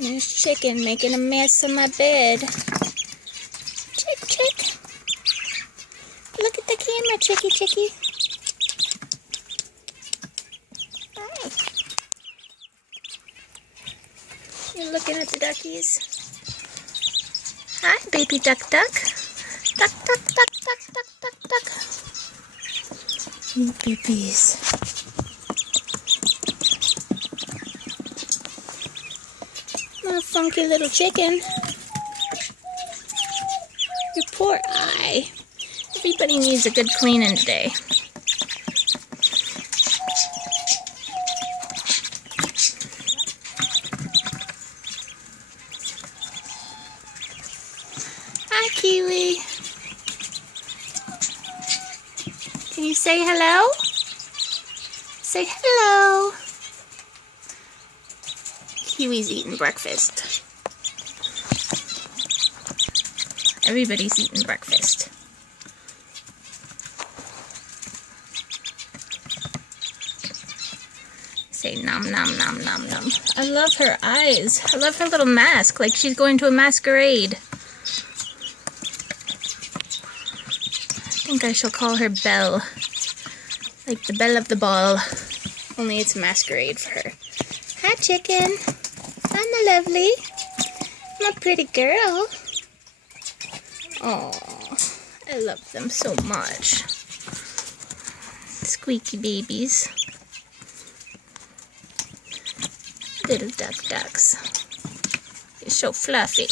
There's Chicken making a mess on my bed. Chick. Look at the camera, Chicky. Hi. You're looking at the duckies. Hi, baby duck. Duck. You babies. My funky little chicken. Your poor eye. Everybody needs a good cleaning today. Hi, Kiwi. Can you say hello? Say hello. Kiwi's eating breakfast. Everybody's eating breakfast. Say nom nom nom nom nom. I love her eyes. I love her little mask, like she's going to a masquerade. I think I shall call her Belle. Like the belle of the ball. Only it's a masquerade for her. Hi, Chicken. Hi, my lovely. My pretty girl. Oh, I love them so much. Squeaky babies. Little ducks. You're so fluffy.